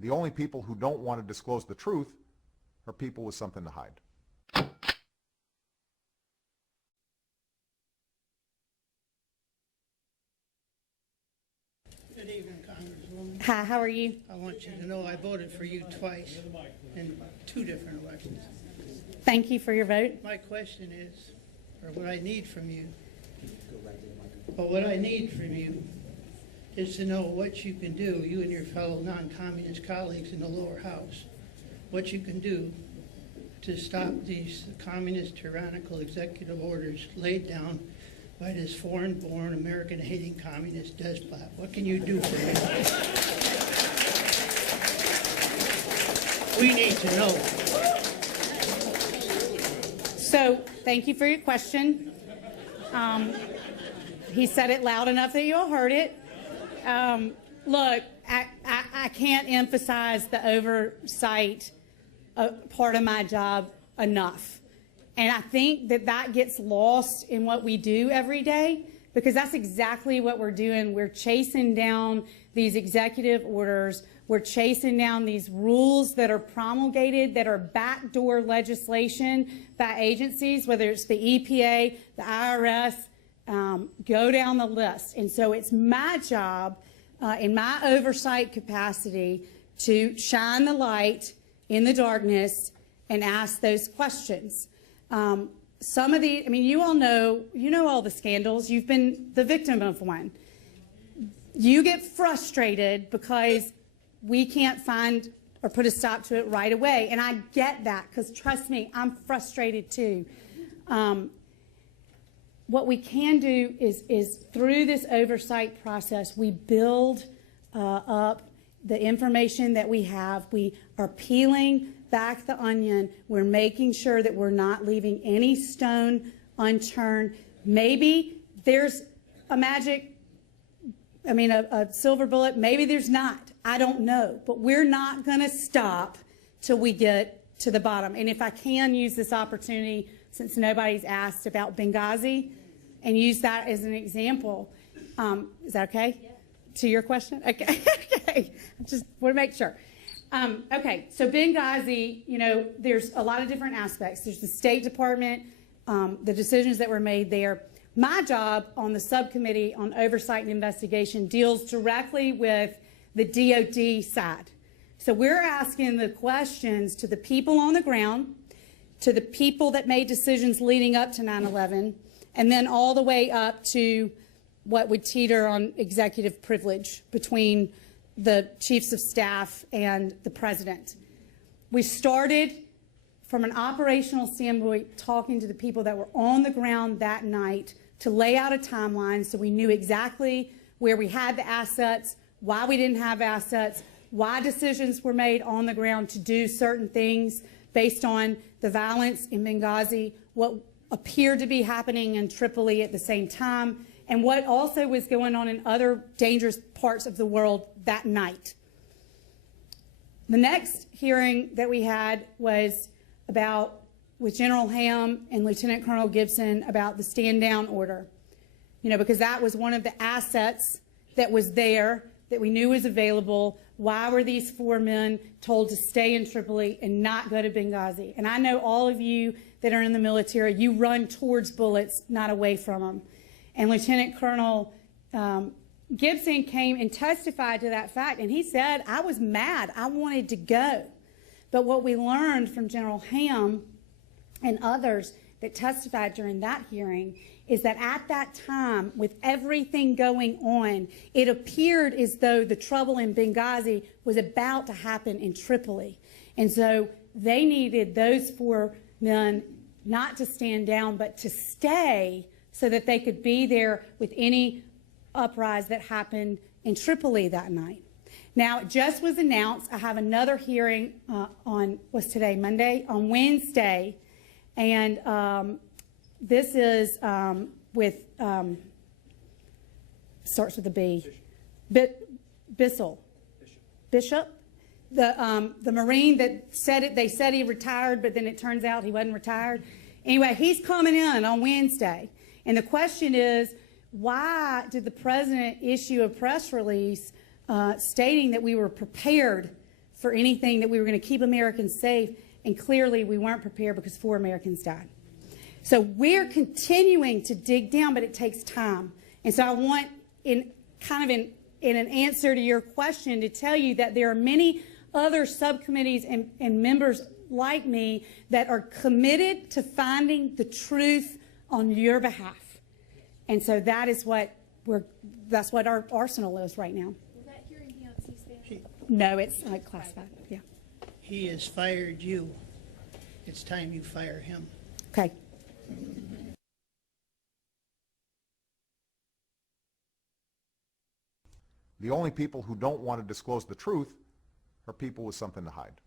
The only people who don't want to disclose the truth are people with something to hide. Good evening, Congresswoman. Hi, how are you? I want you to know I voted for you twice in 2 different elections. Thank you for your vote. My question is, or what I need from you, is to know what you can do, you and your fellow non-communist colleagues in the lower house, what you can do to stop these communist tyrannical executive orders laid down by this foreign-born, American-hating communist despot. What can you do for me? We need to know. So, thank you for your question. He said it loud enough that you all heard it. Look, I can't emphasize the oversight part of my job enough. And I think that gets lost in what we do every day, because that's exactly what we're doing. We're chasing down these executive orders. We're chasing down these rules that are promulgated, that are backdoor legislation by agencies, whether it's the EPA, the IRS, go down the list. And so it's my job in my oversight capacity to shine the light in the darkness and ask those questions. Some of the, I mean, you all know, all the scandals. You've been the victim of one. You get frustrated because we can't find or put a stop to it right away. And I get that, because trust me, I'm frustrated too. What we can do is through this oversight process, we build up the information that we have. We are peeling back the onion. We're making sure that we're not leaving any stone unturned. Maybe there's a silver bullet. Maybe there's not. I don't know. But we're not going to stop till we get to the bottom. And if I can use this opportunity, since nobody's asked about Benghazi, and use that as an example. Is that okay? Yeah. To your question? Okay. Okay. I just want to make sure. Okay. So Benghazi, there's a lot of different aspects. There's the State Department, the decisions that were made there. My job on the subcommittee on oversight and investigation deals directly with the DOD side. So we're asking the questions to the people on the ground, to the people that made decisions leading up to 9/11, and then all the way up to what would teeter on executive privilege between the chiefs of staff and the president. We started from an operational standpoint talking to the people that were on the ground that night to lay out a timeline so we knew exactly where we had the assets, why we didn't have assets, why decisions were made on the ground to do certain things based on the violence in Benghazi, what appeared to be happening in Tripoli at the same time, and what also was going on in other dangerous parts of the world that night. The next hearing that we had was with General Ham and Lieutenant Colonel Gibson about the stand-down order, because that was one of the assets that was there that we knew was available. Why were these 4 men told to stay in Tripoli and not go to Benghazi? And I know all of you that are in the military, you run towards bullets, not away from them. And Lieutenant Colonel Gibson came and testified to that fact, and he said, I was mad. I wanted to go. But what we learned from General Ham and others that testified during that hearing is that at that time, with everything going on, it appeared as though the trouble in Benghazi was about to happen in Tripoli. And so they needed those 4 men not to stand down, but to stay so that they could be there with any uprise that happened in Tripoli that night. Now, it just was announced. I have another hearing on, what's today, Monday? On Wednesday. And this is with, starts with a B. Bishop. The Marine that said it, they said he retired, but then it turns out he wasn't retired. Anyway, he's coming in on Wednesday. And the question is, why did the president issue a press release stating that we were prepared for anything, that we were going to keep Americans safe, and clearly we weren't prepared because 4 Americans died. So we're continuing to dig down, but it takes time. And so I want, in an answer to your question, to tell you that there are many other subcommittees and members like me that are committed to finding the truth on your behalf. And so that is what that's what our arsenal is right now. Will that hearing be on C-SPAN? No, it's classified. Yeah. He has fired you. It's time you fire him. Okay. The only people who don't want to disclose the truth are people with something to hide.